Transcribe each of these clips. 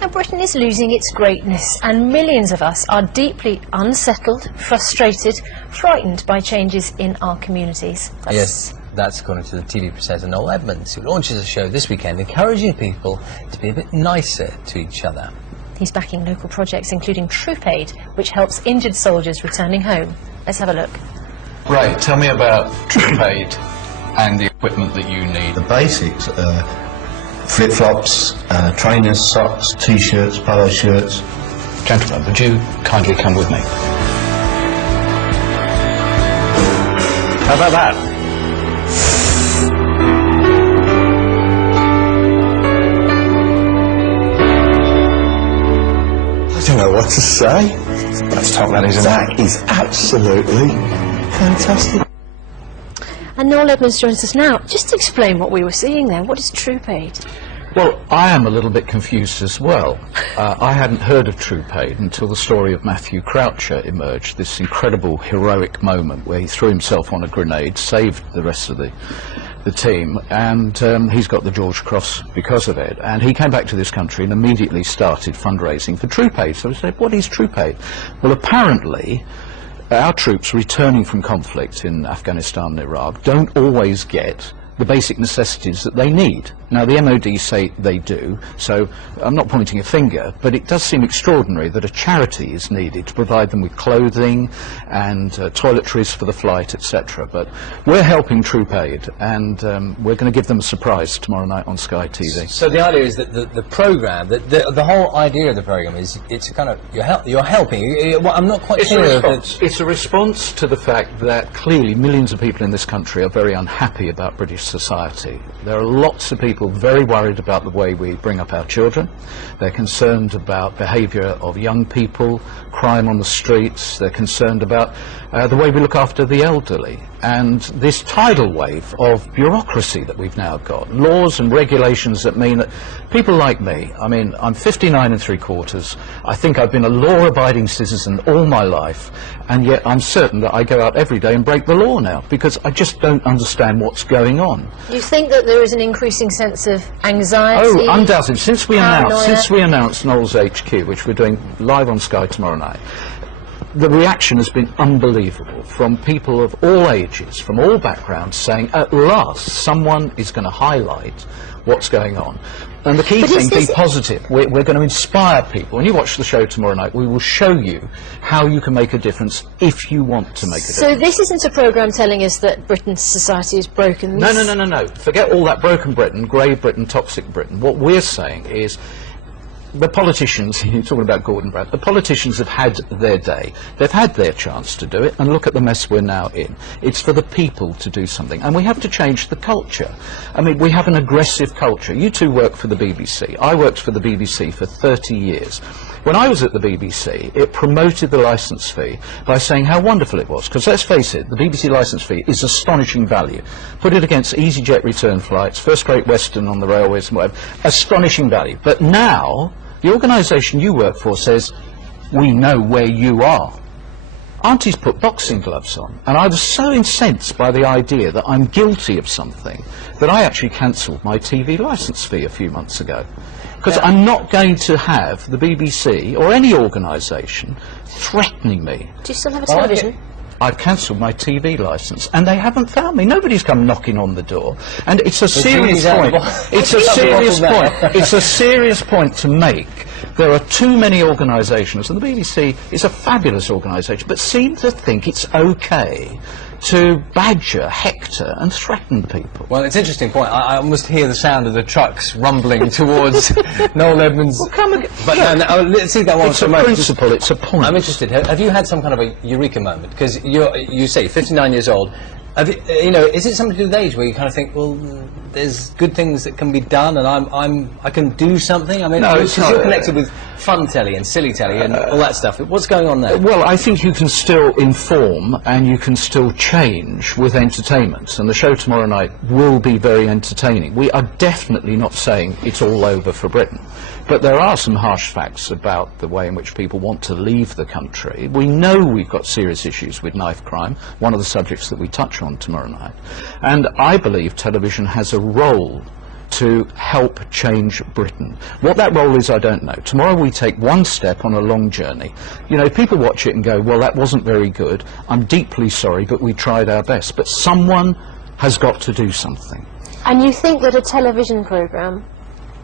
Now, Britain is losing its greatness, and millions of us are deeply unsettled, frustrated, frightened by changes in our communities. Yes, that's according to the TV presenter Noel Edmonds, who launches a show this weekend encouraging people to be a bit nicer to each other. He's backing local projects including Troop Aid, which helps injured soldiers returning home. Let's have a look. Ray, tell me about Troop Aid and the equipment that you need. The basics, flip-flops, trainers, socks, t-shirts, polo shirts. Gentlemen, would you kindly come with me? How about that? I don't know what to say. That's top, that isn't it? That is absolutely fantastic. And Noel Edmonds joins us now. Just explain what we were seeing there. What is Troop Aid? Well, I am a little bit confused as well. I hadn't heard of Troop Aid until the story of Matthew Croucher emerged, this incredible heroic moment where he threw himself on a grenade, saved the rest of the team, and he's got the George Cross because of it. And he came back to this country and immediately started fundraising for Troop Aid. So we said, what is Troop Aid? Well, apparently our troops returning from conflict in Afghanistan and Iraq don't always get the basic necessities that they need. Now, the MOD say they do, so I'm not pointing a finger, but it does seem extraordinary that a charity is needed to provide them with clothing and toiletries for the flight, etc. But we're helping Troop Aid, and we're going to give them a surprise tomorrow night on Sky TV. So the idea is that the programme, the whole idea of the programme is it's a kind of, you're helping. I'm not quite clear. It's a response to the fact that clearly millions of people in this country are very unhappy about British society. There are lots of people very worried about the way we bring up our children. They're concerned about behaviour of young people, crime on the streets. They're concerned about the way we look after the elderly. And this tidal wave of bureaucracy that we've now got, laws and regulations that mean that people like me, I mean, I'm 59 3/4, I think I've been a law-abiding citizen all my life, and yet I'm certain that I go out every day and break the law now, because I just don't understand what's going on. Do you think that there is an increasing sense of anxiety? Oh, undoubtedly. Since we paranoia? announced Noel's HQ, which we're doing live on Sky tomorrow night, the reaction has been unbelievable from people of all ages, from all backgrounds, saying at last someone is going to highlight what's going on. And the key thing, be positive. We're going to inspire people. When you watch the show tomorrow night, we will show you how you can make a difference if you want to make a difference. So this isn't a programme telling us that Britain's society is broken? No. Forget all that broken Britain, grey Britain, toxic Britain. What we're saying is, the politicians, you're talking about Gordon Brown, the politicians have had their day. They've had their chance to do it, and look at the mess we're now in. It's for the people to do something, and we have to change the culture. I mean, we have an aggressive culture. You two work for the BBC. I worked for the BBC for 30 years. When I was at the BBC, it promoted the licence fee by saying how wonderful it was, because let's face it, the BBC licence fee is astonishing value. Put it against EasyJet return flights, First Great Western on the railways and whatever, astonishing value. But now, the organisation you work for says, we know where you are. Auntie's put boxing gloves on, and I was so incensed by the idea that I'm guilty of something that I actually cancelled my TV licence fee a few months ago. Because I'm not going to have the BBC or any organisation threatening me. Do you still have a television? I've cancelled my TV licence, and they haven't found me. Nobody's come knocking on the door, and it's a serious point. It's a serious point. It's a serious point to make. There are too many organisations, and the BBC is a fabulous organisation, but seem to think it's okay to badger, hector and threaten people. Well, it's an interesting point. I almost hear the sound of the trucks rumbling towards Noel Edmonds. Well, come again. But yeah. no, let's see that one it's for a moment. principle, it's a point. I'm interested. Have you had some kind of a eureka moment? Because you say 59 years old. Have you know, is it something to do with age where you kind of think, well, there's good things that can be done, and I can do something? I mean, no, because you're connected with fun telly and silly telly and all that stuff. What's going on there? Well, I think you can still inform and you can still change with entertainment, and the show tomorrow night will be very entertaining. We are definitely not saying it's all over for Britain, but there are some harsh facts about the way in which people want to leave the country. We know we've got serious issues with knife crime, one of the subjects that we touch on tomorrow night, and I believe television has a role to help change Britain. What that role is, I don't know. Tomorrow we take one step on a long journey. You know, people watch it and go, well, that wasn't very good. I'm deeply sorry, but we tried our best. But someone has got to do something. And you think that a television programme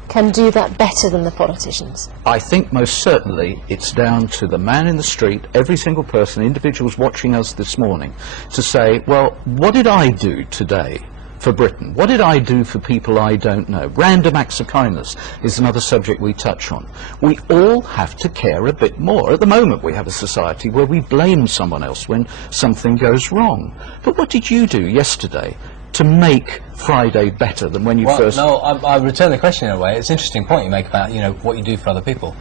can do that better than the politicians? I think most certainly it's down to the man in the street, every single person, individuals watching us this morning, to say, well, what did I do today for Britain? What did I do for people I don't know? Random acts of kindness is another subject we touch on. We all have to care a bit more. At the moment we have a society where we blame someone else when something goes wrong. But what did you do yesterday to make Friday better than when you first... No, I return the question in a way. It's an interesting point you make about, you know, what you do for other people.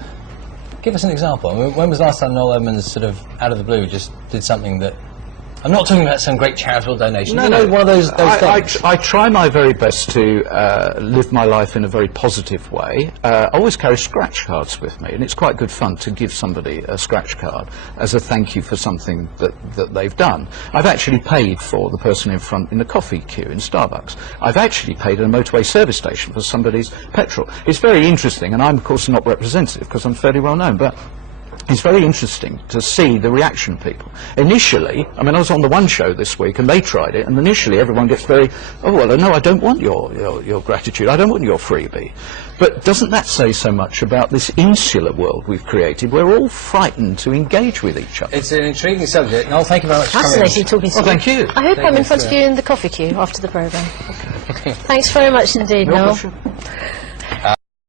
Give us an example. I mean, when was the last time Noel Edmonds sort of, out of the blue, just did something that... I'm not talking about some great charitable donation. No, you know, one of those things. I try my very best to live my life in a very positive way. I always carry scratch cards with me, and it's quite good fun to give somebody a scratch card as a thank you for something that they've done. I've actually paid for the person in front in the coffee queue in Starbucks. I've actually paid at a motorway service station for somebody's petrol. It's very interesting, and I'm of course not representative because I'm fairly well known, but it's very interesting to see the reaction of people. Initially, I mean, I was on the One show this week and they tried it, and initially everyone gets very, oh, well, no, I don't want your gratitude, I don't want your freebie. But doesn't that say so much about this insular world we've created? We're all frightened to engage with each other. It's an intriguing subject. Noel, thank you very much for coming. Fascinating talking to you. Well, thank you. I hope I'm in front of you in the coffee queue after the programme. Thanks very much indeed, Noel. Pleasure.